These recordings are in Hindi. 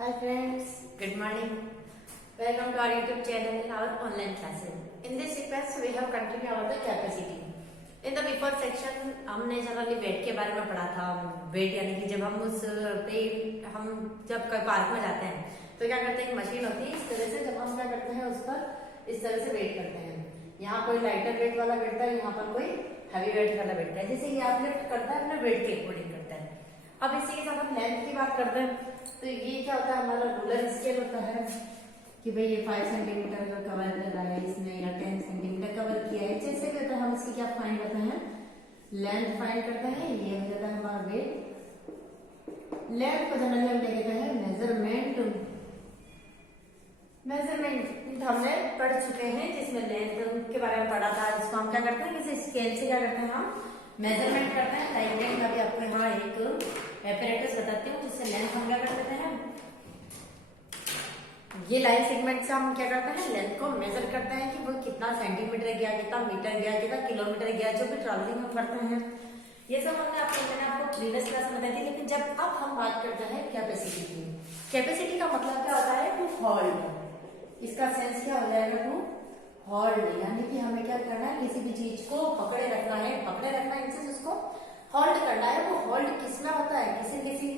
Hi friends, good morning. Welcome to our YouTube channel in our online classes. In this sequence, we have continued about the capacity. In the before section, हमने जनरली वेट के बारे में पढ़ा था. वेट यानी कि जब हम जब पार्क में जाते हैं तो क्या करते हैं, एक मशीन होती है. इस तरह से जब हम क्या करते हैं उस पर इस तरह से वेट करते हैं. यहाँ कोई लाइटर वेट वाला बैठता है, यहाँ पर कोई हैवी वेट वाला बैठता है. जैसे ये आप लिफ्ट करता है अपने वेट के अकॉर्डिंग करता है. अब इसी के साथ हम लेंथ की बात करते हैं तो ये क्या होता है, हमारा रूलर स्केल होता है कि भाई ये 5 सेंटीमीटर का कवर कर रहा है इसने या 10 सेंटीमीटर कवर किया है. जैसे भी होता है हम इसकी क्या फाइंड करते हैं, लेंथ फाइंड करते हैं. ये हो जाता है हमारा वेट. लेंथ को जनरली हम क्या कहते हैं, मेजरमेंट. हमने पढ़ चुके हैं जिसमें लेंथ के बारे में पढ़ा था. इसको हम क्या करते हैं, किसी स्केल से क्या करते हैं, हम मेजरमेंट करते हैं. लाइक का भी आपको यहाँ एक एपरेटस बताती हूँ जिससे लेंथ हम क्या कर देते हैं, ये लाइन सेगमेंट से हम क्या करते हैं, लेंथ को मेजर करते हैं कि वो कितना सेंटीमीटर गया, कितना मीटर गया, कितना किलोमीटर गया, जो भी ट्रैवलिंग हम करते हैं. ये सब मैंने आपको प्रीवियस क्लास में बताई थी. लेकिन जब अब हम बात करते हैं कैपेसिटी की. कैपेसिटी का मतलब क्या होता है, टू होल्ड. इसका सेंस क्या हो जाएगा, टू होल्ड. यानी कि हमें क्या करना है, किसी भी चीज को पकड़े रखना है. पकड़े रखना इनसे उसको होल्ड करना है. वो होल्ड किसमें होता है, किसी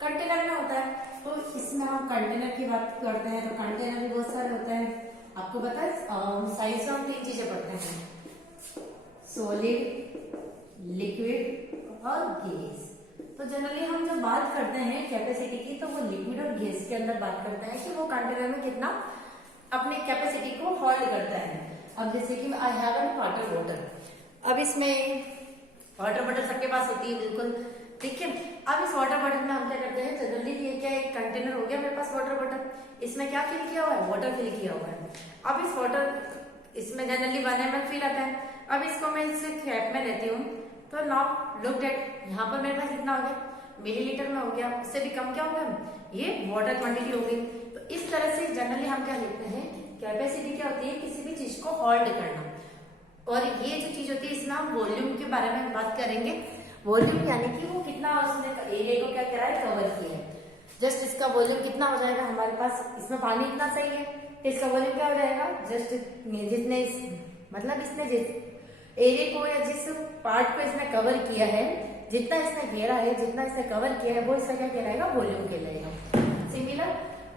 कंटेनर में होता है. तो इसमें हम कंटेनर की बात करते हैं तो कंटेनर भी बहुत सारे होते हैं. आपको पता है साइंस में हम 3 चीजें पढ़ते हैं, सॉलिड, लिक्विड और गैस. तो जनरली हम जब बात करते हैं कैपेसिटी की तो वो लिक्विड और गैस के अंदर बात करते हैं कि वो कंटेनर में कितना अपनी कैपेसिटी को होल्ड करता है. अब जैसे कि I have an water bottle. अब इसमें वाटर बॉटल सबके पास होती है, बिल्कुल ठीक है. अब इस वाटर बॉटल में हम क्या करते हैं, जनरली ये क्या एक कंटेनर हो गया मेरे पास वाटर बॉटल. इसमें क्या फिल किया हुआ है, वाटर फिल किया हुआ है. अब इस वाटर इसमें जनरली 1 ml फिल आता है. अब इसको मैं इस कैप में लेती हूँ तो नाउ लुक एट, यहाँ पर मेरे पास कितना हो गया, मिलीलीटर में हो गया. उससे भी कम क्या हो गया, ये वाटर क्वांटिटी हो गई. तो इस तरह से जनरली हम क्या लिखते हैं, कैपेसिटी क्या होती है, किसी भी चीज को होल्ड करना. और ये जो चीज होती है इसमें हम वॉल्यूम के बारे में बात करेंगे. वॉल्यूम यानी कि वो कितना उसने एरिया को क्या करा है, कवर किया है. जस्ट इसका वॉल्यूम कितना हो जाएगा, हमारे पास इसमें पानी इतना सही है तो इसका वॉल्यूम क्या हो जाएगा, जस्ट जितने मतलब इसने जिस एरिया को या जिस पार्ट को इसने कवर किया है, जितना इसने घेरा है, जितना इसने कवर किया है, वो इसका क्या कहलाएगा, वॉल्यूम कहलाएगा. सिमिलर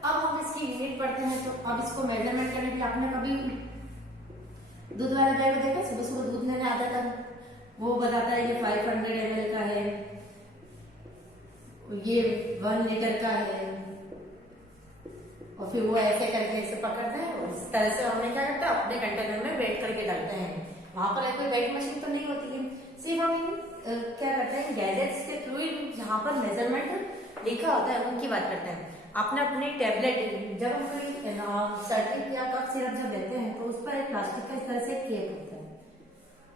अब हम इसकी यूनिट पढ़ते हैं. तो अब इसको मेजरमेंट करने के लिए आपने कभी दूध वाला गाय को देखा, सुबह सुबह दूध लेने आता था, वो बताता है ये 500 ml का है, ये 1 लीटर का है. और फिर वो ऐसे करके इसे पकड़ते हैं और इस तरह से हमने क्या करता है, अपने कंटेनर में वेट करके डालते हैं. वहां पर कोई वेट मशीन तो नहीं होती है. सिर्फ हम क्या करते हैं, गैजेट्स के थ्रू जहाँ पर मेजरमेंट लिखा होता है उनकी बात करते हैं. आपने अपनी टेबलेट जब हम कोई सर्टिक या कप सिरप जब लेते हैं तो उस पर एक प्लास्टिक का इस तरह से केप होता है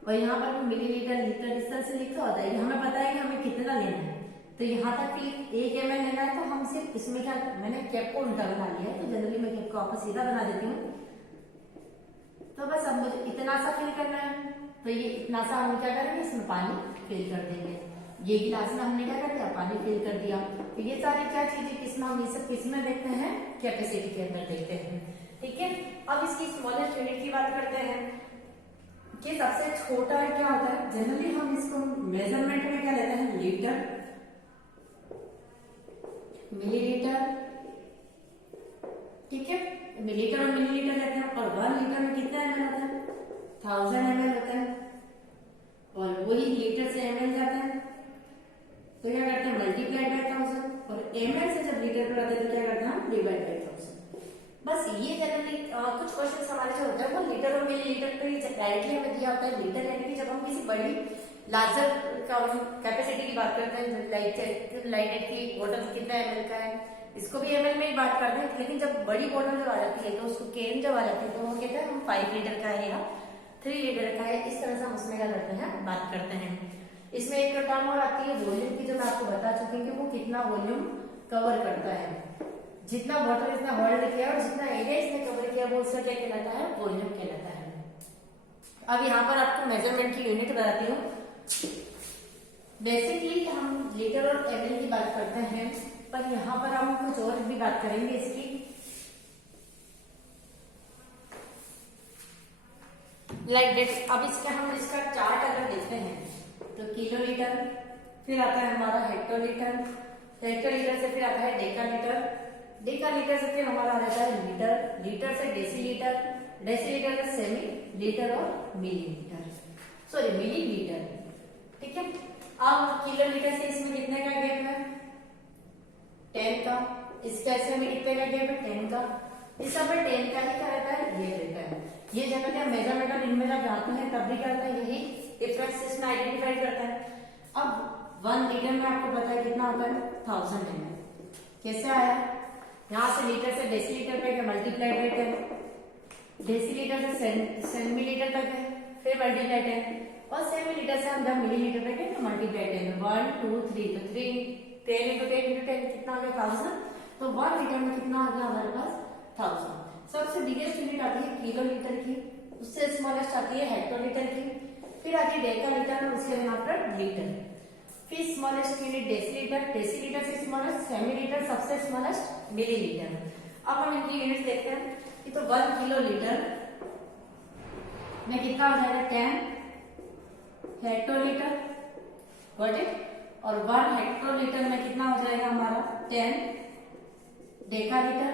और यहाँ पर मिलीलीटर, लीटर इस तरह से लिखा होता है. हमें पता है कि हमें कितना लेना है. तो यहाँ तक कि 1 ml लेना है तो हम सिर्फ इसमें क्या, मैंने कैप को उल्टा बना लिया है तो जनरली मैं कैप को वापस सीधा बना देती हूँ. तो बस अब मुझे इतना सा फिल करना है तो ये इतना सा हम क्या करेंगे, इसमें पानी फिल कर देंगे. ये गिलास में हमने क्या कर दिया, पानी फिल कर दिया. तो ये सारी क्या चीजें किसमें, हम ये सब किसमें देखते हैं, कैपेसिटी के अंदर देखते हैं. ठीक है. अब इसकी स्मॉलेस्ट यूनिट की बात करते हैं कि सबसे छोटा क्या होता है. जनरली हम इसको मेजरमेंट में क्या लेते हैं, लीटर, मिलीलीटर. ठीक है, मिलीलीटर और मिलीलीटर लेते हैं. और 1 लीटर में कितना ml होता है, 1000 ml होता है. और वही लीटर से ml जाता है तो क्या करते हैं, मल्टीप्लाइड बाय 1000. और ml से जब लीटर पर आते हैं तो क्या करते हैं, हम डिवाइड बाय 1000. बस ये जनरली कुछ क्वेश्चन हमारे जो होते हैं वो लीटर और मिलीलीटर पे डायरेक्टली हमें दिया होता है. लीटर यानी कि जब हम किसी बड़ी लार्जर कैपेसिटी की बात करते हैं, लाइट की बोतल कितना ml का है, इसको भी ml में ही बात करते हैं. लेकिन जब बड़ी बोतल जब आ जाती है तो उसको केन जब आ जाती है तो वो कहते हैं हम 5 लीटर का है या 3 लीटर का है. इस तरह से हम उसमें क्या करते हैं, बात करते हैं. इसमें एक टर्म और आती है वॉल्यूम की, जो मैं आपको बता चुकी हूँ कि वो कितना वॉल्यूम कवर करता है. जितना वाटर इसने होल्ड किया और जितना एरिया इसने कवर किया वो उसका क्या कहलाता है, वॉल्यूम कहलाता है. अब यहाँ पर आपको मेजरमेंट की यूनिट बताती हूँ. बेसिकली हम लीटर और ml की बात करते हैं पर यहाँ पर हम कुछ और भी बात करेंगे इसकी। Like date. अब हम इसका चार्ट अगर देखते हैं तो किलोलीटर, फिर आता है हमारा हेक्टोलीटर, हेक्टोलीटर से फिर आता है डेकालीटर, डेकालीटर से फिर हमारा रहता है लीटर, लीटर से डेसीलीटर, डेसीलीटर से सेमी लीटर और मिलीलीटर, सॉरी मिलीलीटर। ठीक है। अब किलोलीटर से इसमें कितने का गैप है? 10 का। इसके ऐसे में कितने का गैप है? 10 का। इस सब में 10 का ही क्या रहता है? ये रहता है। ये जब क्या मेजरमेंट और इनमें जब जाते हैं तब भी क्या होता है? यही डिफरेंस इसमें आइडेंटिफाई करता है। अब 1 लीटर में आपको पता है कितना होता है? 1000 ml। कैसे आया? यहाँ से लीटर से डेसीलीटर पे मल्टीप्लाइड बाय 10, डेसीलीटर से सेंटीमीटर तक है, फिर मल्टीप्लाई 10, और सेंटीमीटर से हम जब मिलीलीटर पे गए तो मल्टीप्लाई 10, 1 2 3, तो 3 10 into 10 into 10 कितना आ गया? 1000। तो 1 लीटर में कितना आ गया हमारे पास? 1000। सबसे बिगेस्ट यूनिट आती है किलोलीटर की, उससे स्मॉलेस्ट आती है हेक्टोलीटर की, फिर आती है डेकालीटर और उसके आफ्टर लीटर, फिर स्मॉलेस्ट यूनिट डेसीलीटर, डेसीलीटर से स्मॉलेस्ट सेमीलीटर, सबसे स्मॉलेस्ट मिलीलीटर। अब हम इनकी यूनिट देखते हैं कि तो 1 किलोलीटर में कितना हो जाएगा? 10 हेक्टोलीटर, गॉट इट। और 1 हेक्टोलीटर में कितना हो जाएगा हमारा? 10 डेकालीटर।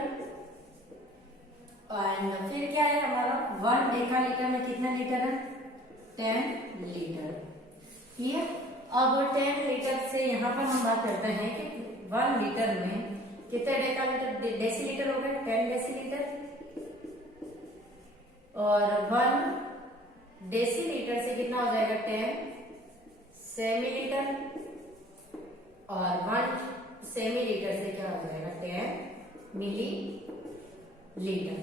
एंड फिर क्या है हमारा? 1 डेकालीटर में कितने लीटर है? 10 लीटर। ठीक है। अब 10 लीटर से यहाँ पर हम बात करते हैं कि 1 लीटर में कितने डेकालीटर डेसीलीटर हो गए? 10 डेसीलीटर। और 1 डेसीलीटर से कितना हो जाएगा? 10 सेमीलीटर। और 1 सेमीलीटर से क्या हो जाएगा? 10 मिलीलीटर।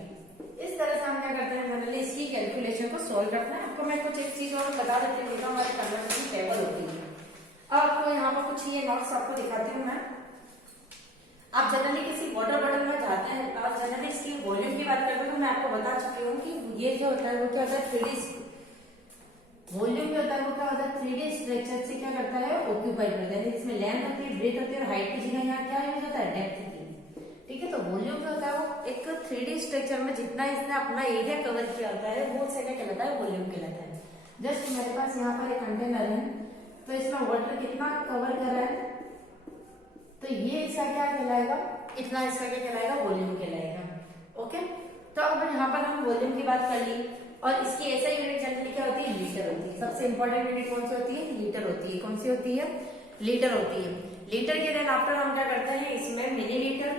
इस तरह से हम क्या करते हैं? जनरली इसकी कैलकुलेशन को सॉल्व करना है। आपको मैं कुछ एक चीज और बता देती हूँ, हमारी कन्वर्जन टेबल होती है। अब आपको यहाँ पर कुछ ये नोट्स आपको दिखाती हूँ मैं। आप जनरली किसी वाटर बॉटल में जाते हैं, आप जनरली इसकी वॉल्यूम की बात करते हैं, तो मैं आपको बता चुकी हूँ कि ये जो होता है वो क्या होता है? 3D वॉल्यूम जो होता है वो क्या होता है? 3D स्ट्रक्चर से क्या करता है? ऑक्यूपाई करता है। इसमें लेंथ होती है, ब्रेथ होती है, और हाइट की जगह यहाँ क्या यूज होता है? डेप्थ की। ठीक है। तो वॉल्यूम जो होता है वो एक 3D स्ट्रक्चर में जितना इसने अपना एरिया कवर किया होता है वो क्या कहलाता है? वॉल्यूम कहलाता है। जस्ट मेरे पास यहाँ पर एक कंटेनर है, तो इसमें वाटर कितना कवर कर रहा है? तो ये इसका क्या कहलाएगा? इतना इसका क्या कहलाएगा? वॉल्यूम कहलाएगा। ओके। तो अब यहाँ पर हम वॉल्यूम की बात कर ली, और इसकी ऐसा यूनिट जनरली क्या होती है? लीटर होती है। सबसे इंपॉर्टेंट यूनिट कौन सी होती है? लीटर होती है। कौन सी होती है? लीटर होती है। लीटर के देन आफ्टर हम क्या करते हैं? इसमें मिलीलीटर,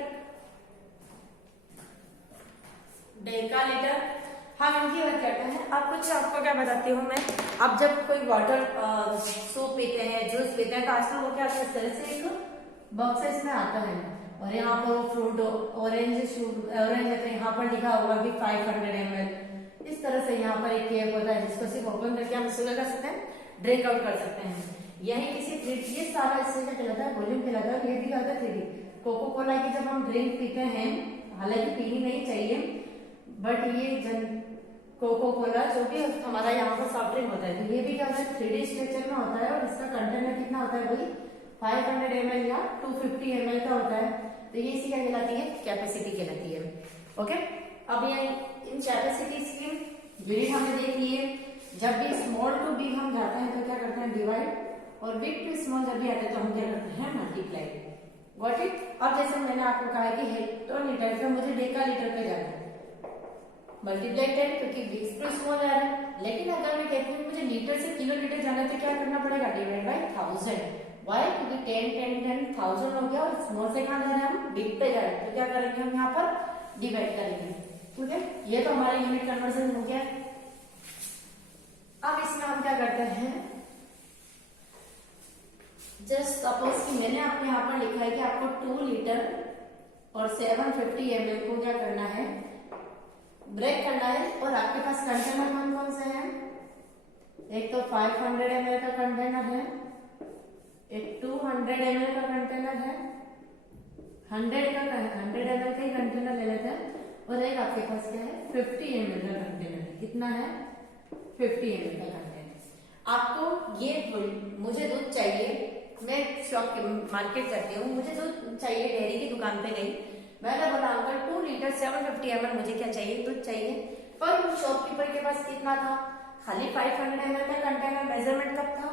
डेकालीटर, हम इनकी बात करते हैं। अब कुछ आपको क्या बताती हूँ मैं। अब जब कोई वाटर सूप पीते हैं, जूस पीते हैं, तो आजकल वो क्या होता है? इस तरह से एक बॉक्सेस में आता है, और यहाँ पर वो फ्रूट ऑरेंज है तो यहाँ पर लिखा होगा कि 500 ml। इस तरह से यहाँ पर एक केक होता है जिसको सिर्फ ओपन करके हम इसको कर सकते हैं, ड्रिंक आउट कर सकते हैं। यही किसी ये सारा इससे क्या कहलाता है? वॉल्यूम कहलाता है। ये भी क्या होता है? 3D। कोको कोला की जब हम ड्रिंक पीते हैं, हालांकि पीनी नहीं चाहिए, बट ये कोको कोला जो भी हमारा यहाँ पर सॉफ्ट ड्रिंक होता है, तो ये भी क्या होता है? 3D स्ट्रक्चर में होता है, और इसका कंटेनर कितना होता है? वही 500 ml या 250 ml का होता है। तो ये इसी क्या कहलाती है? कैपेसिटी कहलाती है। ओके। अब ये इन कैपेसिटीज की यूनिट हमने देख ली है। जब भी स्मॉल टू बिग हम जाते हैं तो क्या करते हैं? डिवाइड, और बिग टू स्मॉल जब भी आते हैं तो हम क्या करते हैं? मल्टीप्लाई। Got it. अब जैसे मैंने आपको कहा कि हेक्टोलीटर से मुझे डेकालीटर पे जाना है, मल्टीप्लाई 10, क्योंकि बिग टू स्मॉल आ रहा है। लेकिन अगर मैं कहती हूँ मुझे लीटर से किलोलीटर जाना है तो क्या करना पड़ेगा? Divide by 1000। वाई? क्योंकि 10 10 10 1000 हो गया, और स्मॉल से कहाँ जा रहे हैं? हम बिग पे जा रहे हैं, तो क्या करेंगे हम यहाँ पर? डिवाइड करेंगे। ठीक है। ये तो हमारा यूनिट कन्वर्जन हो गया। अब इसमें हम क्या करते हैं? जस्ट सपोज कि मैंने आपको यहाँ पर लिखा है कि आपको 2 लीटर और 750 ml को क्या करना है? ब्रेक करना है। और आपके पास कंटेनर कौन कौन से हैं? एक तो 500 ml का कंटेनर है, एक 200 ml का कंटेनर है, 100 ml का ही कंटेनर ले लेते हैं, और एक आपके पास क्या है? 50 ml का कंटेनर है। कितना है? 50 ml का कंटेनर। आपको ये मुझे दूध चाहिए मैं शॉप के मार्केट जाती हूँ, मुझे जो चाहिए डेयरी की दुकान पे गई, मैंने बोला अंकल 2 लीटर 750 ml मुझे क्या चाहिए, दूध चाहिए। पर शॉपकीपर के पास कितना था, खाली 500 ml का कंटेनर, मेजरमेंट कप था,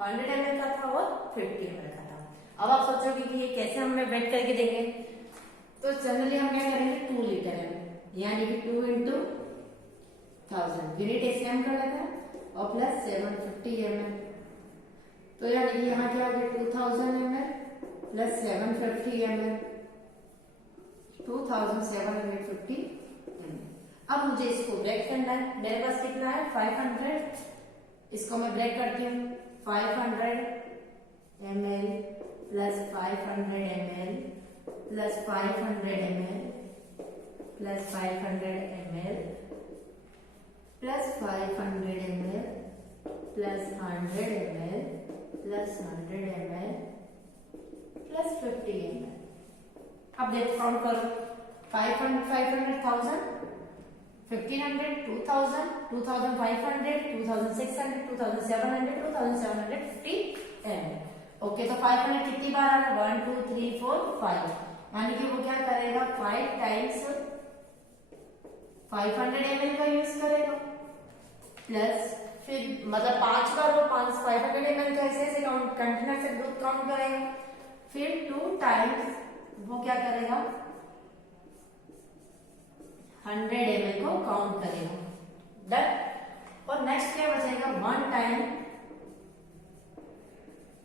100 ml का था और 50 ml का था। अब आप सोचोगे कि ये कैसे हमें वेट करके देंगे, तो जनरली हम क्या करेंगे 2 लीटर ml यानी कि 2 into 1000 यूनिट ऐसे हम कर लेते हैं और प्लस 750 ml, तो यानी कि यहाँ क्या आ गया 2000 ml प्लस 750 ml 2750 ml। अब मुझे इसको ब्रेक करना है, मेरे पास कितना है 500, इसको मैं ब्रेक करती हूँ 500 ml plus 500 ml plus 500 ml plus 500 ml plus 500 ml plus 100 ml plus 100 ml plus 50 ml। अब देखो काउंट करो 500 1000 1500 2000 2500 2600 2700 2750 ml। ओके, तो 500 कितनी बार आ रहा है 1 2 3 4 5, यानी कि वो क्या करेगा 5 टाइम्स 500 ml का यूज करेगा, प्लस फिर मतलब 5 बार वो 500 ml का ऐसे ऐसे काउंट कंटेनर से दूध काउंट करेगा, फिर 2 टाइम्स वो क्या करेगा 100 ml को काउंट करेगा, डन। और नेक्स्ट क्या बचेगा 1 टाइम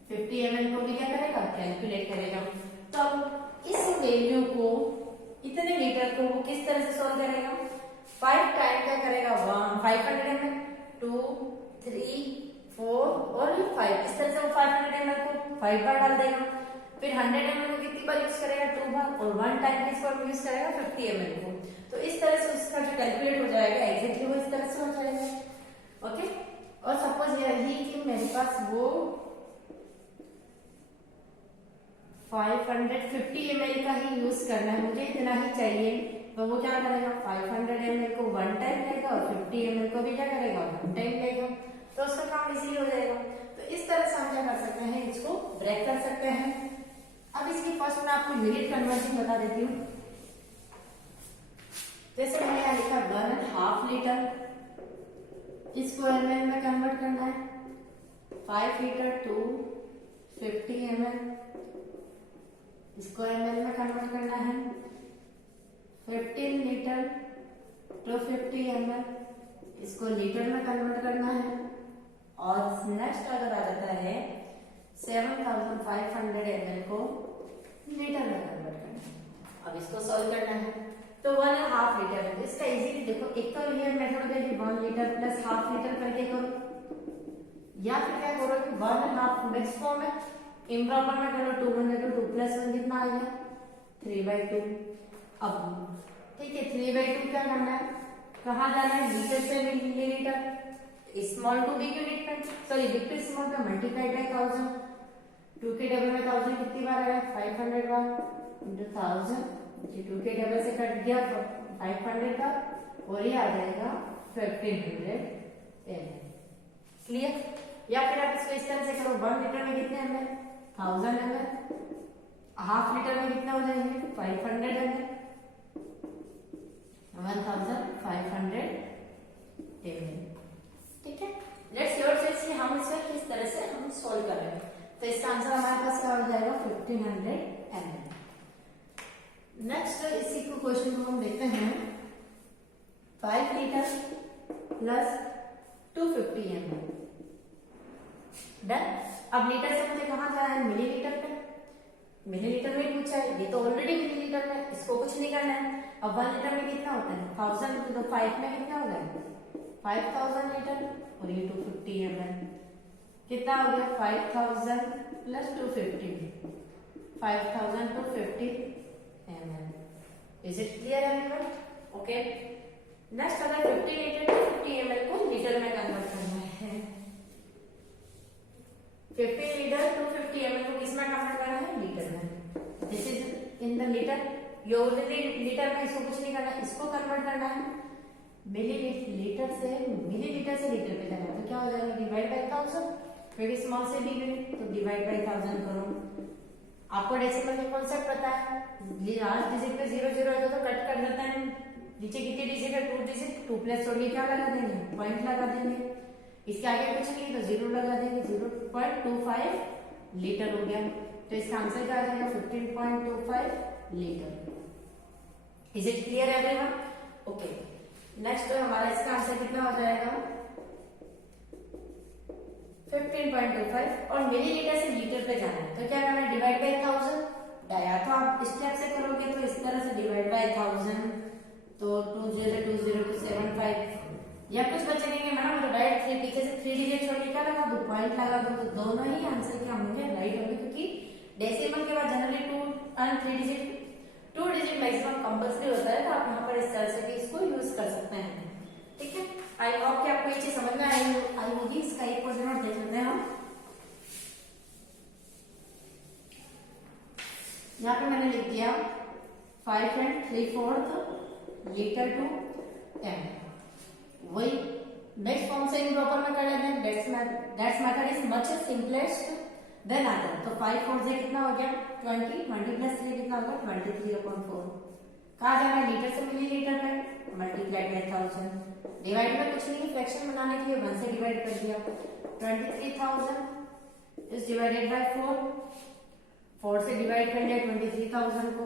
50 ml को भी क्या करेगा कैलकुलेट करेगा। तो अब इस वैल्यू को इतने लीटर को वो किस तरह से सॉल्व करेगा, 5 टाइम क्या करेगा 500 ml 2 3 4 और 5, इस तरह से वो 500 ml को 5 बार डाल देगा, फिर 100 ml को कितनी बार यूज करेगा 2 बार, और 1 टाइम किस बार यूज करेगा 50 ml को। तो इस तरह से उसका जो कैलकुलेट हो जाएगा एग्जैक्टली वो इस तरह से हो जाएगा। ओके, और सपोज ये रही कि मेरे पास वो 550 ml का ही यूज करना है, मुझे इतना ही चाहिए, तो वो क्या करेगा 500 ml को 1 टाइम लेगा और 50 ml को भी क्या करेगा 1 टाइम लेगा, तो उसका काम इजीली हो जाएगा। तो इस तरह से हम क्या कर सकते हैं, इसको ब्रेक कर सकते हैं। अब इसकी फर्स्ट मैं आपको यूनिट कन्वर्जन बता देती हूँ। जैसे मैंने यहाँ लिखा 1.5 लीटर, इसको ml में कन्वर्ट करना है, 5 लीटर टू 50 ml, इसको ml में कन्वर्ट करना है, 15 लीटर टू 50 ml, इसको लीटर में कन्वर्ट करना है, और नेक्स्ट अगर आ जाता है 7500 ml को लीटर में कन्वर्ट करना है। अब इसको सॉल्व करना है, तो 1.5 लीटर है, इसका इजीली देखो, एक तो ये मेथड है कि 1 लीटर प्लस हाफ लीटर करके करो, या फिर क्या करो कि 1.5 मिक्स फॉर्म है, इम्प्रॉपर में करो 2 1 2 2 प्लस 1 कितना आएगा 3/2। अब ठीक है 3/2 क्या करना है, कहाँ जाना है लीटर से millilitre, small to big unit में, सॉरी बिग टू स्मॉल में मल्टीप्लाई बाय 1000, 2 के डबल में 1000 कितनी बार आया 500 बार इंटू 1000, ये 2 के डबल से कट गया 500 का, और ये आ जाएगा 1500 ml। क्लियर? या फिर आप इसको इस तरह से करो 1 लीटर में कितने ml 1000 ml, हाफ लीटर में कितना हो जाएंगे 500 ml, 1500 ml। ठीक है, लेट्स योर सेल्स कि हम इसका किस तरह से हम सोल्व कर रहे हैं। तो इसका आंसर हमारे पास क्या हो जाएगा 1500 ml। नेक्स्ट इसी को क्वेश्चन को हम देखते हैं 5 लीटर प्लस 250 ml, डन। अब लीटर से मुझे कहाँ जाना है मिलीलीटर पे, मिलीलीटर में पूछा है, ये तो ऑलरेडी मिलीलीटर में, इसको कुछ नहीं करना है। अब 1 लीटर में कितना होता है 1000, तो 5 में कितना हो गया 5000 लीटर, और ये 250 ml कितना हो गया 5000 plus 250, 5000 two 50 ml। Is it clear everyone? Okay, next अगर 50 लीटर टू 50 ml को लीटर में कन्वर्ट करना है, 50 लीटर टू 50 ml को किसमें कन्वर्ट करना है लीटर में, this is in the litre, ये ऑलरेडी लीटर में, इसको कुछ नहीं करना, इसको कन्वर्ट करना है मिलीलीटर से लीटर पे जाना है, तो क्या हो जाएगा डिवाइड बाय 1000, फिर स्मॉल से बिग यूनिट तो डिवाइड बाई 1000 करो। आपको डेसिमल का कॉन्सेप्ट पता है, लास्ट डिजिट पे 0 0 है तो कट कर देता है। नीचे कितनी डिजिट है, 2 डिजिट, 2 प्लस छोड़ के क्या लगा देंगे, पॉइंट लगा देंगे। इसके आगे कुछ नहीं तो 0 लगा देंगे, 0.25 लीटर हो गया। तो इसका आंसर क्या आ जाएगा, 15.25 litre. Is it clear everyone? Okay, next तो हमारा इसका आंसर कितना हो जाएगा, 15.25। और मिलीलीटर से लीटर पे जाना है तो क्या करना है, डिवाइड बाई 1000। या तो आप स्टेप से करोगे तो इस तरह से डिवाइड बाई 1000 तो 202075 या कुछ बचेंगे मैडम तो डायरेक्ट 3 पीछे से 3 डिजिट छोड़ के क्या लगा दो, पॉइंट लगा दो, तो दोनों ही आंसर क्या होंगे, राइट होंगे। क्योंकि डेसिमल के बाद जनरली 2 और 3 डिजिट 2 डिजिट मैक्सिमम कंपल्सरी होता है, तो आप यहाँ पर इस तरह से भी इसको यूज कर सकते हैं। ठीक है, आई होप कि आपको ये चीज समझ में आई होगी। इसका एक क्वेश्चन और देख लेते हैं हम। यहाँ पे मैंने लिख दिया 5 3/4 लीटर टू m। वही नेक्स्ट फॉर्म से इम्प्रॉपर में कर लेते हैं, that's method is much simplest than other. तो 5 4 से कितना हो गया 20, 20 प्लस 3 कितना होगा 23/4। कहा जा रहा है लीटर से मिलीलीटर में, मल्टीप्लाइड बाय 1000। डिवाइड में कुछ नहीं, फ्रैक्शन बनाने के लिए 1 से डिवाइड कर दिया। 23,000 इज डिवाइडेड बाय 4, 4 से डिवाइड कर लिया 23,000 को।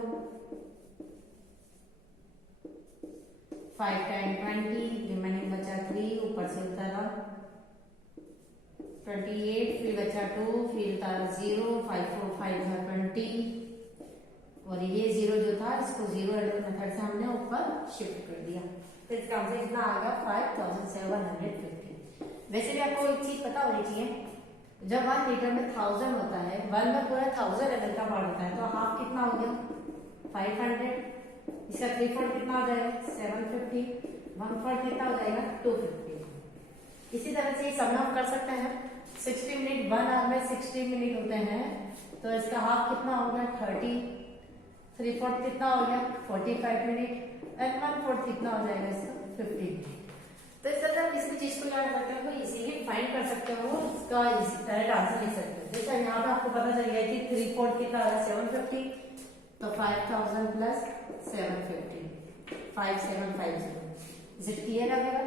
5 टाइम 20, रिमेनिंग बचा 3, ऊपर से उतारा 28, फिर बचा 2, फिर उतारा 0, 5 4 5 था 20, और ये 0 जो था इसको 0 एडिशन मेथड से हमने ऊपर शिफ्ट कर दिया। फिर इसका आंसर कितना आ गया 5750। वैसे भी आपको एक चीज पता होनी चाहिए, जब 1 लीटर में 1000 होता है, 1 में पूरा 1000 ml का पार्ट होता है, तो हाफ कितना हो गया 500। इसका 3/4 कितना हो जाएगा 750, 1/4 कितना हो जाएगा 250। इसी तरह से सम आप कर सकते हैं। 60 मिनट 1 आवर में 60 मिनट होते हैं, तो इसका हाफ कितना हो गया 30, 3/4 कितना हो गया 45 मिनट, एंड 1/4 कितना हो जाएगा इसका 50 मिनट। तो इस तरह आप किसी चीज को याद करते हो तो इजीली फाइंड कर सकते हो, इसका इसी तरह आंसर लिख सकते हो। जैसे यहाँ पे आपको पता चल गया कि 3/4 कितना है 750, तो 5000 प्लस 750 5750। इज इट क्लियर लगेगा?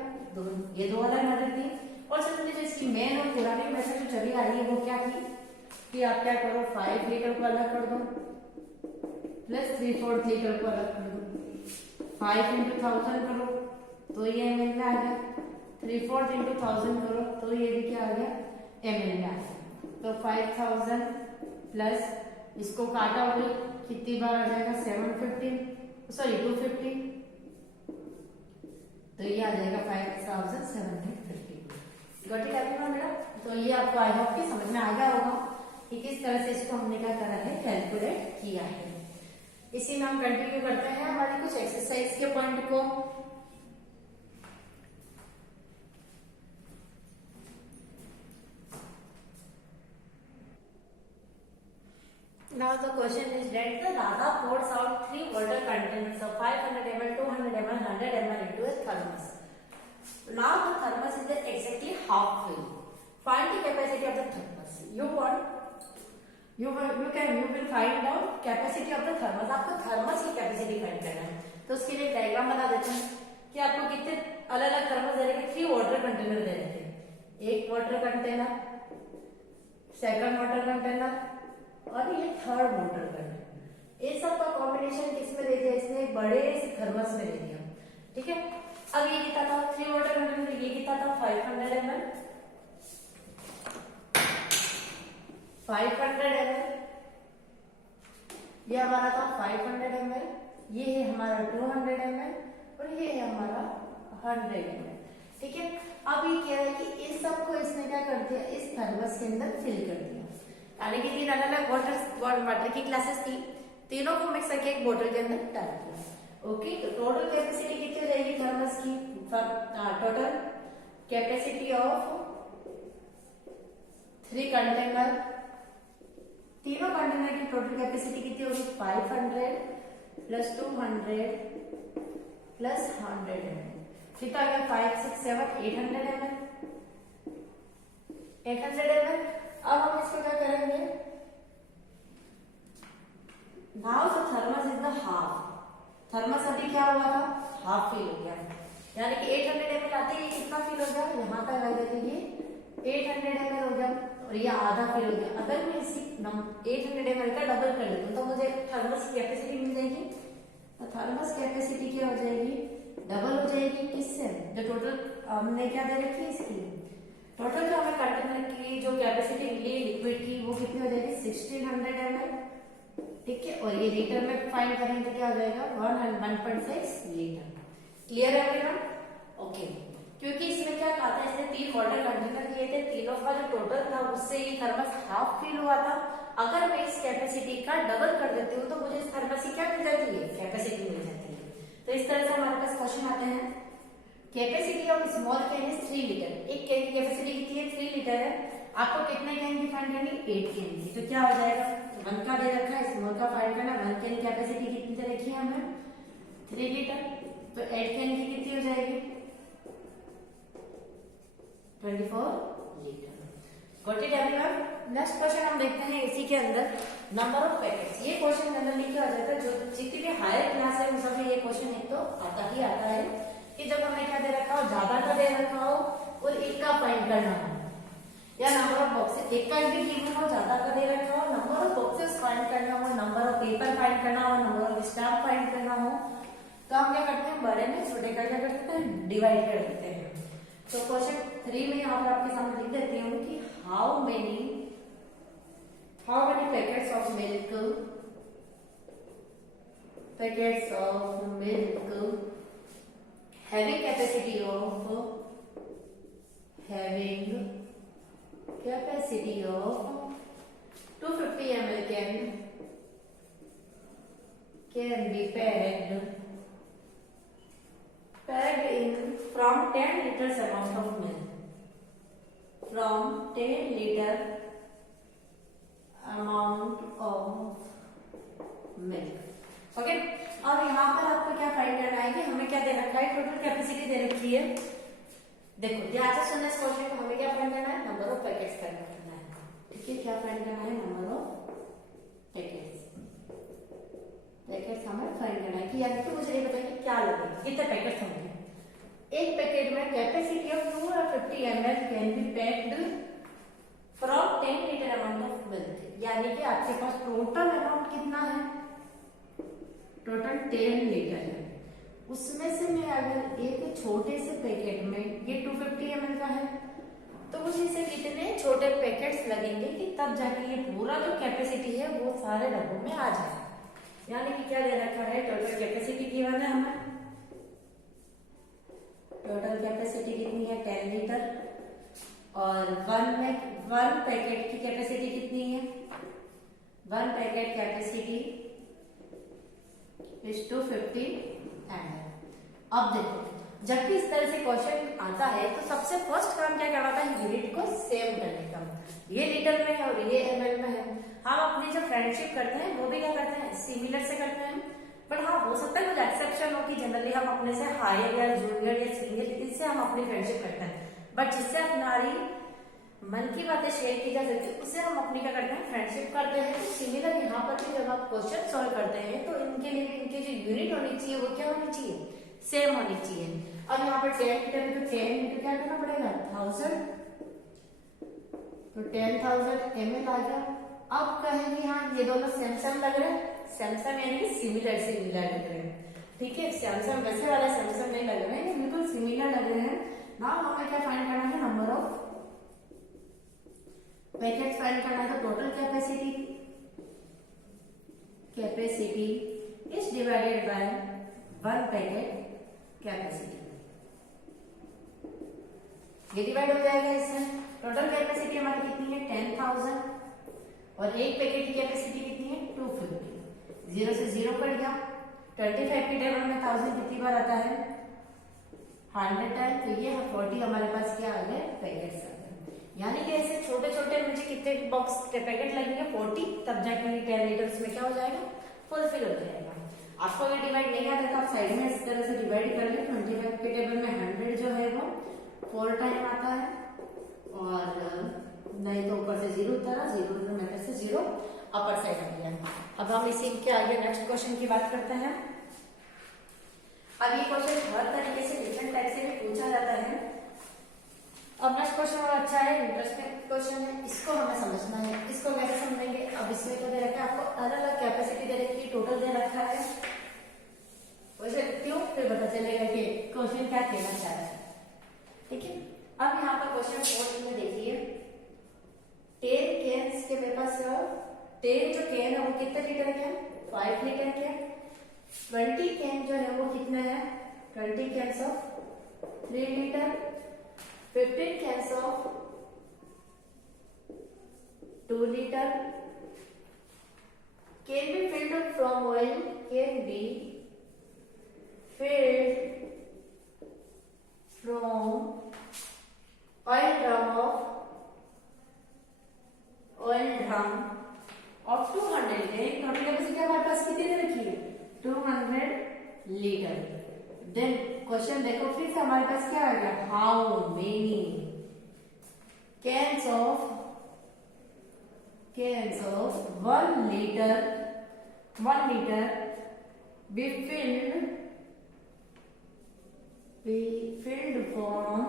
ये दो अलग मेथड थी। और सबसे जो इसकी मेन और पुरानी मेथड जो चली आ रही है वो क्या थी कि आप क्या करो 5 लीटर को अलग कर दो प्लस 3/4 लीटर को अलग कर दो, 5 into 1000 करो तो ये ml में आ गया, 3/4 into 1000 करो तो ये भी क्या आ गया ml में आ गया। तो 5000 प्लस इसको काटा हुआ कितनी बार आ जाएगा 250, तो ये आ जाएगा 5750। गॉट इट बेटा? तो ये आपको आई होप कि समझ में आ गया होगा कि किस तरह से इसको हमने क्या करा है कैलकुलेट किया है। इसी में हम कंटिन्यू करते हैं हमारे कुछ एक्सरसाइज के पॉइंट को। Now the question is that the Radha pours out 3 water containers of 500 ml, 200 ml, 100 ml into a thermos. Now the thermos is exactly half full. Find the capacity of the thermos. You will find out capacity of the thermos. आपको थर्मस की कैपेसिटी फाइंड करना है, तो उसके लिए डायग्राम बना देते हैं कि आपको कितने अलग अलग थर्मस दे रहे थे, 3 वाटर कंटेनर दे रहे थे। एक water container, second water container और ये थर्ड वाटर कंटेनर। इन सब का कॉम्बिनेशन किस में दे दिया, इसने बड़े से थर्मस में दे दिया। ठीक है, अब ये कितना था 3 वाटर कंटेनर, ये कितना था 500 ml, 500 ml, ये हमारा था 500 ml, ये है हमारा 200 ml और ये है हमारा 100 ml। ठीक है, अब ये कह रहा है कि इस सब को इसने क्या कर दिया, इस थर्मस के अंदर फिल कर दिया। यानी कि 3 अलग अलग वाटर की क्लासेस थी, तीनों को मिक्स करके एक बोतल के अंदर डाल दिया। ओके, तो टोटल कैपेसिटी कितनी हो जाएगी थर्मस की, टोटल कैपेसिटी ऑफ 3 कंटेनर, तीनों कंटेनर की टोटल कैपेसिटी कितनी होगी 500 प्लस 200 प्लस 100 ml, कितना आ गया 5 6 7 800 ml। 800 ml। अब हम इसको क्या करेंगे, now the thermos is the half. Thermos अभी क्या हुआ था, हाफ फिल हो गया, यानी कि 800 ml आते ही कितना फिल हो गया, यहाँ तक आ गया, तो ये 800 ml हो गया और ये आधा फिल हो गया। अगर मैं इसी 800 ml का डबल कर लेती हूँ तो मुझे थर्मस की कैपेसिटी मिल जाएगी। तो थर्मस कैपेसिटी क्या हो जाएगी, डबल हो जाएगी। किससे, जो टोटल हमने क्या दे रखी है इसकी, टोटल जो हमें कंटेनर की जो कैपेसिटी मिली लिक्विड की वो कितनी हो जाएगी 1600 ml। ठीक है, और ये लीटर में फाइंड करेंगे तो क्या हो जाएगा 1.6 लीटर। क्लियर है एवरीवन? ओके, क्योंकि इसमें क्या कहा था, इसने 3 वाटर कंटेनर लिए थे, तीनों का जो टोटल था उससे ये थर्मस हाफ फिल हुआ था। अगर मैं इस कैपेसिटी का डबल कर देती हूँ तो मुझे इस थर्मस की क्या मिल जाती है, कैपेसिटी मिल जाती है। तो इस तरह से हमारे पास क्वेश्चन आते हैं। Capacity of small can is 3 litre. एक कैन की कैपेसिटी कितनी है, 3 लीटर है। आपको कितने कैन की फाइंड करनी, 8 कैन की। तो क्या हो जाएगा, 1 का दे रखा है, स्मॉल का फाइंड करना। 1 कैन कैपेसिटी कितनी दे रखी है हमें, 3 लीटर। तो 8 कैन की कितनी हो जाएगी, 24 litre. Got it everyone? Next question हम देखते हैं इसी के अंदर, नंबर ऑफ पैकेट्स। ये क्वेश्चन के अंदर लिखा आ जाता है, जो जितनी भी हायर क्लास है उन सब ये क्वेश्चन एक तो आता ही आता है कि जब हमें क्या दे रखा हो, ज्यादा का दे रखा हो और एक का फाइंड करना हो, या नंबर ऑफ बॉक्सेस, एक का भी गिवन हो, ज्यादा का दे रखा हो, नंबर ऑफ बॉक्सेस फाइंड करना हो, नंबर ऑफ पेपर फाइंड करना हो, नंबर ऑफ स्टैम्प फाइंड करना हो, तो हम क्या करते हैं, बड़े में छोटे का क्या कर देते हैं, डिवाइड कर देते हैं। तो क्वेश्चन 3 में यहाँ पर आपके सामने लिख देती हूँ कि how many packets of milk having capacity of 250 ml can be packed in from 10 liters amount of milk, from 10 liter amount of milk। Okay, अब यहाँ पर आपको क्या फाइंड करना है कि हमें क्या दे रखा है, टोटल कैपेसिटी दे रखी है। देखो ध्यान से सुनना इस क्वेश्चन को, हमें क्या फाइंड करना है, नंबर ऑफ पैकेट्स फाइंड करना है। ठीक है, क्या फाइंड करना है, नंबर ऑफ पैकेट्स हमें फाइंड करना है कि यार तो मुझे ये बताइए कि क्या लगेगा, कितने पैकेट्स होंगे। एक पैकेट में capacity of 250 ml can be packed from 10 litre amount of milk, यानी कि आपके पास टोटल अमाउंट कितना है, टोटल 10 लीटर है। उसमें से मैं अगर एक छोटे से पैकेट में, ये 250 ml का है, तो मुझे इसे कितने छोटे पैकेट्स लगेंगे कि तब जाके ये पूरा जो कैपेसिटी है वो सारे डब्बों में आ जाए। यानी कि क्या दे रखा है, टोटल कैपेसिटी गिवन है हमें, टोटल कैपेसिटी कितनी है 10 लीटर, और 1 पैकेट की कैपेसिटी कितनी है, 1 पैकेट कैपेसिटी इज 250 ml। अब देखो जब भी इस तरह से क्वेश्चन आता है तो सबसे फर्स्ट काम क्या करना था, यूनिट को सेम करने का। ये लीटर में है और ये ml में है। हम अपनी जो फ्रेंडशिप करते हैं वो भी क्या करते हैं, सिमिलर से करते हैं। बट हाँ, हो सकता है कुछ एक्सेप्शन हो कि जनरली हम अपने से हायर या जूनियर या सीनियर इससे हम अपनी फ्रेंडशिप करते हैं, बट जिससे हमारी मन की बातें शेयर की जा सकती है उससे हम अपनी क्या करते हैं, फ्रेंडशिप करते हैं। तो सिमिलर यहाँ पर भी जब आप क्वेश्चन सॉल्व करते हैं तो इनके लिए भी इनकी जो यूनिट होनी चाहिए वो क्या होनी चाहिए, सेम होनी चाहिए। अब यहाँ पर 10 लीटर में तो 10 लीटर क्या करना पड़ेगा, 1000, तो 10,000 ml आ गया। अब कहेंगे हाँ ये दोनों सैमसंग लग रहे हैं, सैमसंग यानी सिमिलर लग रहे हैं। ठीक है, सैमसंग वैसे वाला सैमसंग नहीं लग रहे हैं, बिल्कुल सिमिलर लग रहे हैं। नाउ हमें क्या फाइंड करना है, नंबर ऑफ पैकेट फाइंड करना है। तो total capacity is divided by 1 packet capacity, ये डिवाइड हो जाएगा इसमें। टोटल कैपेसिटी हमारी कितनी है 10,000 और एक पैकेट की कैपेसिटी कितनी है 250। 0 से 0 कट गया, 25 के टेबल में 1000 कितनी बार आता है, 100 टाइम। तो ये 40 हमारे पास क्या आ गए, पैकेट्स आ गए। यानी कि ऐसे छोटे छोटे मुझे कितने बॉक्स के पैकेट लगेंगे 40, तब जाके 10 लीटर में क्या हो जाएगा, फुलफिल हो जाएगा। आपको ये डिवाइड नहीं आता तो आप साइड में इस तरह से डिवाइड कर ले। 25 के टेबल में 100 जो है वो 4 टाइम आता है और नहीं तो ऊपर से 0 उतारा, 0 रिमाइंडर से 0 अपर साइड आ गया। अब हम इसी के आगे नेक्स्ट क्वेश्चन की बात करते हैं। अब ये क्वेश्चन हर तरीके से डिफरेंट टाइप से भी पूछा जाता है। अब नेक्स्ट क्वेश्चन और अच्छा है, इंटरेस्टिंग क्वेश्चन है, इसको हमें समझना है। इसको कैसे समझेंगे? अब इसमें तो दे रखा है आपको अलग अलग कैपेसिटी दे रखी है, टोटल दे रखा है, वैसे क्यों फिर पता चलेगा कि क्वेश्चन क्या कहना चाह रहा है। ठीक है, अब यहाँ पर क्वेश्चन 4 में देखिए 10 कैन्स के मेरे पास 10 जो कैन है वो कितने लीटर के हैं? 5 लीटर के। 20 कैन जो है वो कितने हैं? 20 cans of 3 litre. 15 cans of 2 litre can be filled from oil, can be filled from oil drum of 200 litre. Total capacity हमारे पास कितनी दे रखी है? 200 लीटर। देन क्वेश्चन देखो फिर से हमारे पास क्या आ गया? How many cans of 1 litre be filled from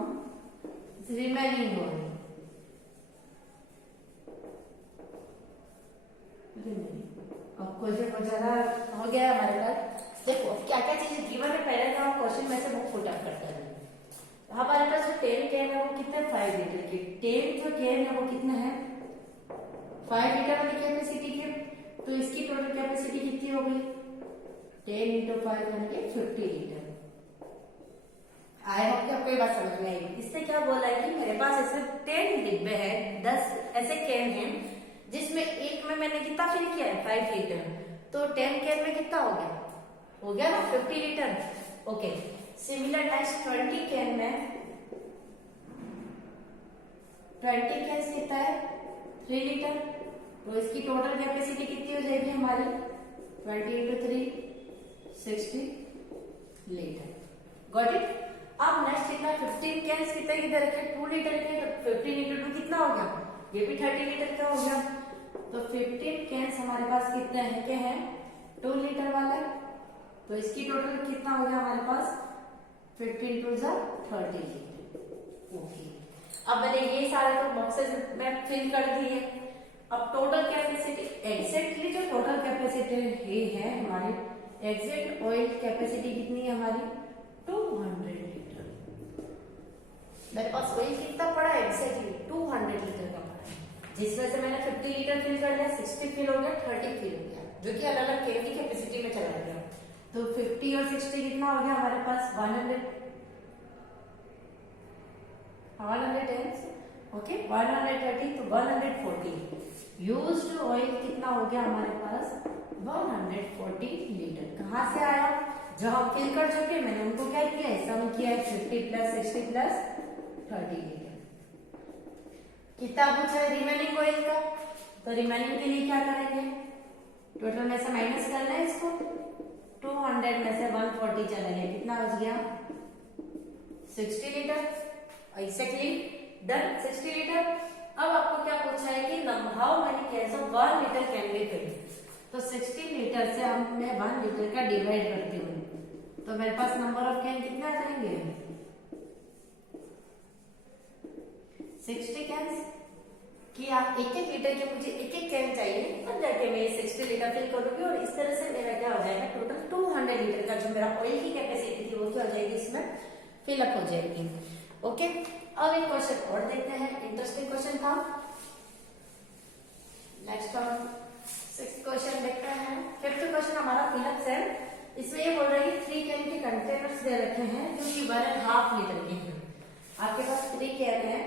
remaining oil। अब क्वेश्चन को ज्यादा हो गया हमारे पास। देखो क्या क्या चीजें गिवन है, पहले तो हम क्वेश्चन में से बुक पुट अप करते हैं। हमारे पास जो 10 कैन है वो कितने? 5 लीटर की। 10 जो कैन है वो कितना है? 5 लीटर वाली कैपेसिटी की। तो इसकी टोटल कैपेसिटी कितनी हो गई? 10 × 5 यानी कि 50 लीटर। आई होप कि आपको ये बात समझ में आई। इससे क्या बोला है कि मेरे पास ऐसे 10 डिब्बे हैं, 10 ऐसे कैन हैं, जिसमें एक में मैंने कितना फिल किया है? 5 लीटर। तो 10 कैन में कितना हो गया? हो गया ना 50 litre. Okay, similar types 20 can में 20 कैन कितना है? 3 लीटर। तो इसकी टोटल कैपेसिटी कितनी हो जाएगी हमारी? 20 × 3 60 लीटर। Got it. अब नेक्स्ट कितना? 15 कैन्स कितने की दे रखे? 2 लीटर के। तो 50 लीटर 2 कितना हो गया? ये भी 30 लीटर का हो गया। तो 15 कैन्स हमारे पास कितने हैं? क्या है? 2 लीटर वाला। तो इसकी टोटल कितना हो गया हमारे पास? 15 × 2 = 30 लीटर। ओके, अब मैंने ये सारे तो बॉक्सेस में फिल कर दिए। अब टोटल कैपेसिटी एग्जैक्टली जो टोटल कैपेसिटी है हमारी, एग्जैक्ट ऑयल कैपेसिटी कितनी है हमारी? 200 लीटर। मेरे पास ऑयल कितना पड़ा? एग्जैक्टली 200 लीटर का पड़ा है, जिसमें से मैंने 50 लीटर फिल कर लिया, 60 फिल हो गया, 30 फिल हो गया, जो कि अलग अलग कैन की कैपेसिटी में चला गया। तो 50 और 60 कितना हो गया हमारे पास? 110। ओके, 130 तो 140। यूज्ड ऑयल कितना हो गया हमारे पास? 140 लीटर। कहाँ से आया? जो हम फिल कर चुके मैंने उनको क्या किया? सम किया है 50 + 60 + 30 लीटर। कितना पूछा है रिमेनिंग ऑयल का? तो रिमेनिंग के लिए क्या करेंगे? टोटल में से माइनस करना है इसको। 200 में से 140 चला गया, कितना बच गया? 60 लीटर। Exactly done, 60 litre. अब आपको क्या पूछा है कि how many cans of 1 litre can be filled. तो 60 लीटर से हम मैं 1 लीटर का डिवाइड करती हूँ, तो मेरे पास नंबर ऑफ कैन कितने आ जाएंगे? 60 कैन्स। कि आप एक लीटर के मुझे एक कैन चाहिए, तब जाके मैं 60 लीटर फिल करूंगी, और इस तरह से मेरा क्या हो जाएगा? टोटल 200 लीटर का जो मेरा ऑयल की कैपेसिटी थी वो क्या हो जाएगी? इसमें फिलअप हो जाएगी। ओके, अब एक क्वेश्चन और देखते हैं, इंटरेस्टिंग क्वेश्चन था। नेक्स्ट हम 6th क्वेश्चन देखते हैं। 5th क्वेश्चन हमारा फिलअप है। इसमें ये बोल रहा है कि 3 कैन के कंटेनर्स दे रखे हैं जो कि 1.5 लीटर के हैं। आपके पास 3 कैन है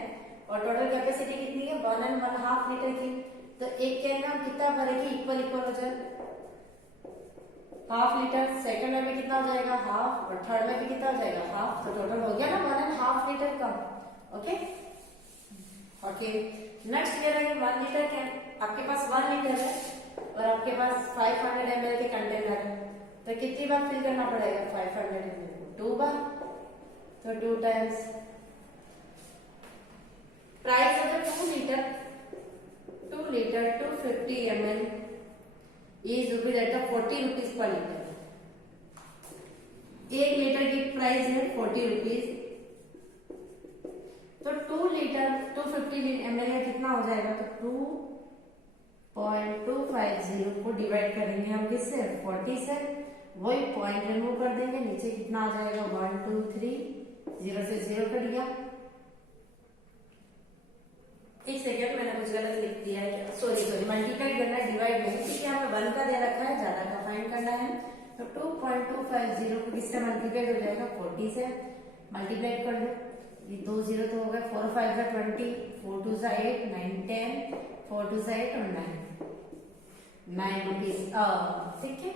और टोटल कैपेसिटी कितनी है? 1 और 1.5 लीटर की। तो एक कैन में हम कितना भरेंगे? इक्वल हो जाए 1/2 लीटर। सेकंड में भी कितना हो जाएगा? 1/2। और थर्ड में भी कितना हो जाएगा? 1/2। तो टोटल हो गया ना 1.5 लीटर का। ओके ओके, नेक्स्ट ये रहेगा 1 लीटर कैन। आपके पास 1 लीटर है और आपके पास 500 ml के कंटेनर है, तो कितनी बार फिल करना पड़ेगा? 500 ml 2 बार। तो 2 टाइम्स प्राइस अगर 2 litre 2 litre 250 ml is rupees at 40 rupees per litre. 1 litre की प्राइस है 40 रुपीज, तो 2 लीटर 250 ml का कितना हो जाएगा, तो 2.250 को डिवाइड करेंगे हम किससे, 40 से, वही पॉइंट रिमूव कर देंगे, नीचे कितना आ जाएगा 1 2 3, 0 से 0 कट गया। एक सेकेंड, मैंने कुछ गलत लिख दिया है, सॉरी मल्टीप्लाई करना है, डिवाइड नहीं, क्योंकि हमें 1 का दे रखा है, ज्यादा का फाइंड करना है। तो 2.250 को किससे मल्टीप्लाई हो जाएगा, 40 से मल्टीप्लाई कर लो, ये 2 0 तो हो गए, 4 5 का 20, 4 2 सा 8, 9 10, 4 2 सा 8 और 9 रुपीज, ठीक है,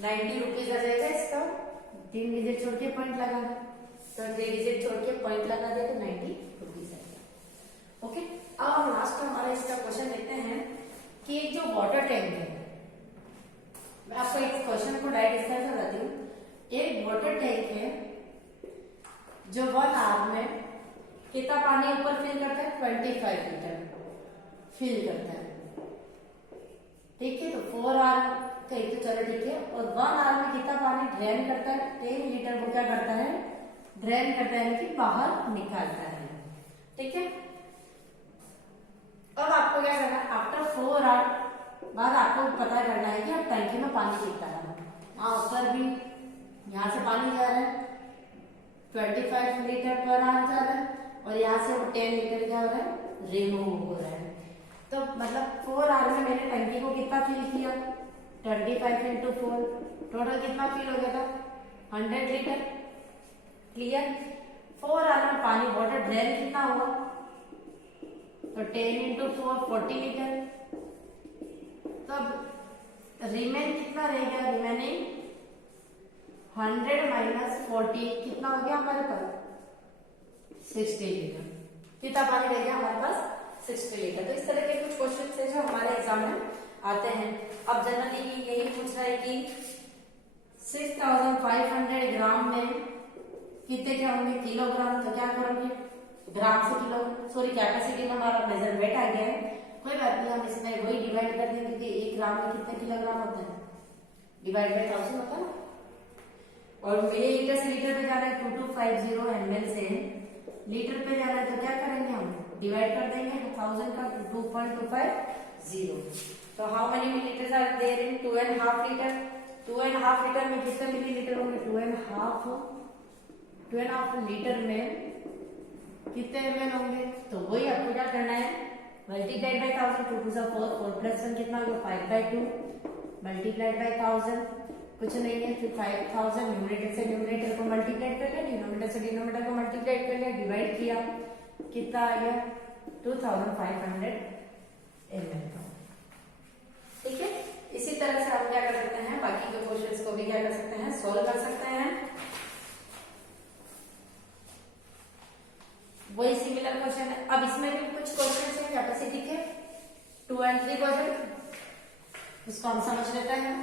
90 रुपीज आ जाएगा इसका। 3 डिजिट छोड़ के पॉइंट लगाना, तो 3 डिजिट छोड़ के पॉइंट लगा दे तो 90 रुपीज आएगा। ओके, अब हम लास्ट में हमारा इसका क्वेश्चन देखते हैं कि एक जो वाटर टैंक है, मैं आपको एक क्वेश्चन को डायरेक्ट इसका बताती हूँ। एक वाटर टैंक है जो 1 आवर में कितना पानी ऊपर फिल करता है, 25 लीटर फिल करता है, ठीक है। तो 4 आवर कहीं तो चलो ठीक है, और 1 आवर में कितना पानी ड्रेन करता है, 10 लीटर को क्या करता है, ड्रेन करता है, यानी कि बाहर निकालता है, ठीक है। अब आपको क्या करना है, आफ्टर 4 आवर बाद आपको पता करना है कि अब टंकी में पानी कितना है। हाँ, ऊपर भी यहाँ से पानी जा रहा है 25 लीटर पर आवर जा रहा है, और यहाँ से वो 10 लीटर क्या हो रहा है, रिमूव हो रहा है। तो मतलब 4 आवर में मैंने टंकी को कितना फिल किया, 25 इंटू 4, टोटल कितना फिल हो गया था, 100 लीटर, क्लियर। 4 आवर में पानी वाटर ड्रेन कितना होगा, तो 10 इंटू 4 40 लीटर। तब रिमेन कितना रहेगा, रिमेनिंग 100 माइनस 40 कितना हो गया हमारे पास, 60 लीटर। कितना पानी रह गया हमारे पास, 60 लीटर। तो इस तरह के कुछ क्वेश्चन है जो हमारे एग्जाम में आते हैं। अब जनरली यही पूछ रहा है कि 6500 ग्राम में कितने क्या होंगे, किलोग्राम। तो क्या करोगे, ग्राम से किलो, सॉरी कैपेसिटी में हमारा मेजरमेंट आ गया है, कोई बात नहीं, हम इसमें वही डिवाइड कर देंगे क्योंकि 1 ग्राम में कितने किलोग्राम होता है, डिवाइड बाय 1000 होता है। और मिलीलीटर से लीटर पे जा रहा है, 2250 ml से लीटर पे जा रहा है, तो क्या करेंगे हम, डिवाइड कर देंगे 1000 का 2.250। तो how many millilitre are there in 2.5 litre, 2.5 litre में कितने मिलीलीटर होंगे, 2.5 लीटर में कितने ml होंगे। तो वही आपको क्या करना है, मल्टीप्लाइड बाय 1000, 2 2 4 4 प्लस 1 कितना होगा, 5/2 मल्टीप्लाइड बाय 1000, कुछ नहीं है, फिर 5000 न्यूमरेटर से न्यूमरेटर को मल्टीप्लाइड कर लिया, डिनोमिनेटर से डिनोमिनेटर को मल्टीप्लाइड कर लिया, डिवाइड किया, कितना आ गया 2500 ml, ठीक है। इसी तरह से हम क्या कर सकते हैं, बाकी के क्वेश्चंस को भी क्या कर सकते हैं, सॉल्व कर सकते हैं। वही सिमिलर क्वेश्चन है। अब इसमें भी कुछ क्वेश्चन है कैपेसिटी के 2 और 3 क्वेश्चन, इसको हम समझ लेते हैं।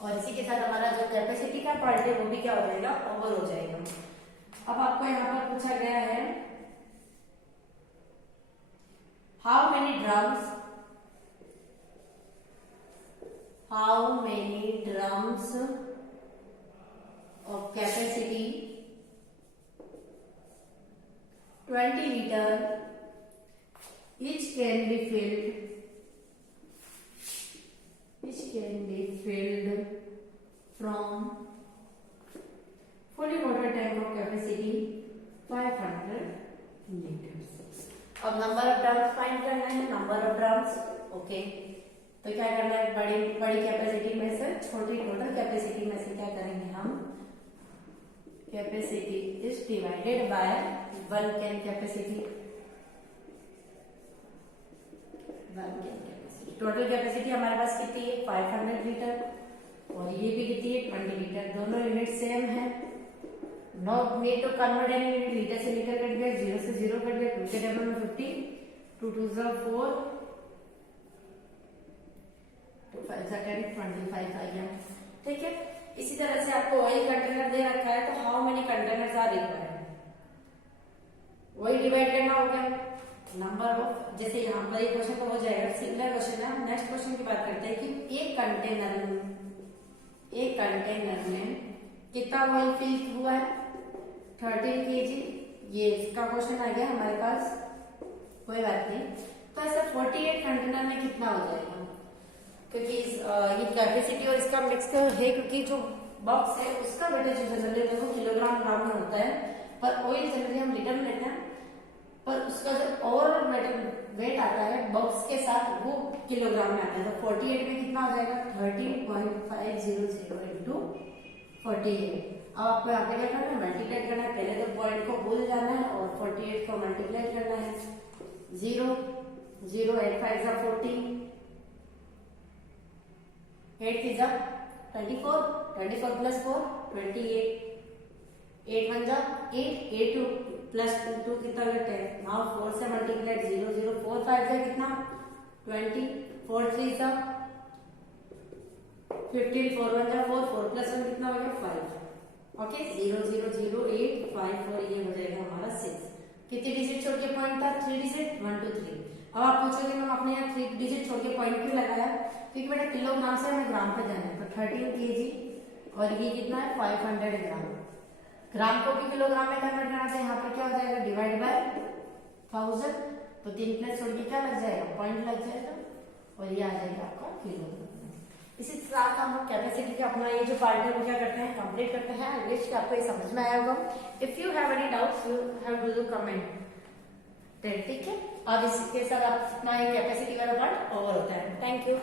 और इसी के साथ हमारा जो कैपेसिटी का पार्ट है वो भी क्या हो जाएगा, ओवर हो जाएगा। अब आपको यहाँ पर पूछा गया है how many drums of capacity 20 liter each can be filled from fully water tank of capacity 500 liters। अब नंबर ऑफ ड्रम्स फाइंड करना है, नंबर ऑफ ड्रम्स, ओके। तो क्या करना है, बड़ी कैपेसिटी में से छोटी टोटल कैपेसिटी में से क्या करेंगे हम, capacity is divided by 1 can capacity, total capacity हमारे पास कितनी है 500 लीटर, और ये भी कितनी है 20 लीटर, दोनों यूनिट सेम है, no need to convert any unit, litre से लीटर कट गया, 0 से 0 कट गया, 2 के टेबल में 50, 2 2 4, 2 5 10, 25 आ गया, ठीक है। इसी तरह से आपको ऑयल कंटेनर दे रखा है, तो how many containers are required, वही डिवाइड करना होगा, नंबर ऑफ, जैसे यहाँ पर एक क्वेश्चन तो हो जाएगा, सिमिलर क्वेश्चन है। हम नेक्स्ट क्वेश्चन की बात करते हैं कि एक कंटेनर में कितना ऑयल फिल हुआ है, 13 kg। ये इसका क्वेश्चन आ गया हमारे पास, कोई बात नहीं। तो ऐसा 48 कंटेनर में कितना हो जाएगा, क्योंकि ये कैपेसिटी और इसका मिक्स है, क्योंकि जो बॉक्स है उसका वेटेज जो जनरली देखो किलोग्राम ग्राम में होता है, पर ऑयल जनरली हम लीटर में लेते हैं, पर उसका जो ओवरऑल वेट आता है बॉक्स के साथ वो किलोग्राम में आता है। तो 48 में कितना हो जाएगा, 13.500 इंटू 48। अब आपको यहाँ पे क्या करना है, मल्टीप्लाई करना है। पहले तो पॉइंट को भूल जाना है और 48 को मल्टीप्लाई करना है। 0 0 8 5 14, 8 3 24, 24 plus 4 28, 8 1 8, 8 2 प्लस 2 कितना वेट है, नाउ 4 से मल्टीप्लाई 0 0 4 5 से कितना 20, 4 3 सा 15, 4 1 4, 4 प्लस 1 कितना हो गया 5। ओके, 0 0 0 8 5 4, ये हो जाएगा हमारा 6। कितने डिजिट छोड़ के पॉइंट था, 3 डिजिट 1 2 3। अब आप पूछोगे मैम आपने यहाँ 3 डिजिट छोड़ के पॉइंट क्यों लगाया, क्योंकि बेटा किलोग्राम से हमें ग्राम पे जाना है। तो 13 kg और ये कितना है 500 ग्राम। ग्राम को भी किलोग्राम में कन्वर्ट करना है, यहाँ पर क्या हो जाएगा, डिवाइड बाय 1000। तो 3 प्लस छोड़ के क्या लग जाएगा, पॉइंट लग जाएगा, और ये आ जाएगा आपका किलोग्राम। इसी तरह का हम कैपेसिटी का अपना ये जो पार्ट है वो क्या करते हैं, कंप्लीट करते हैं। आई विश कि आपको ये समझ में आया होगा। If you have any doubts you have to do comment, ठीक है। अब इसके साथ अपना ये कैपेसिटी वाला पार्ट ओवर होता है। Thank you.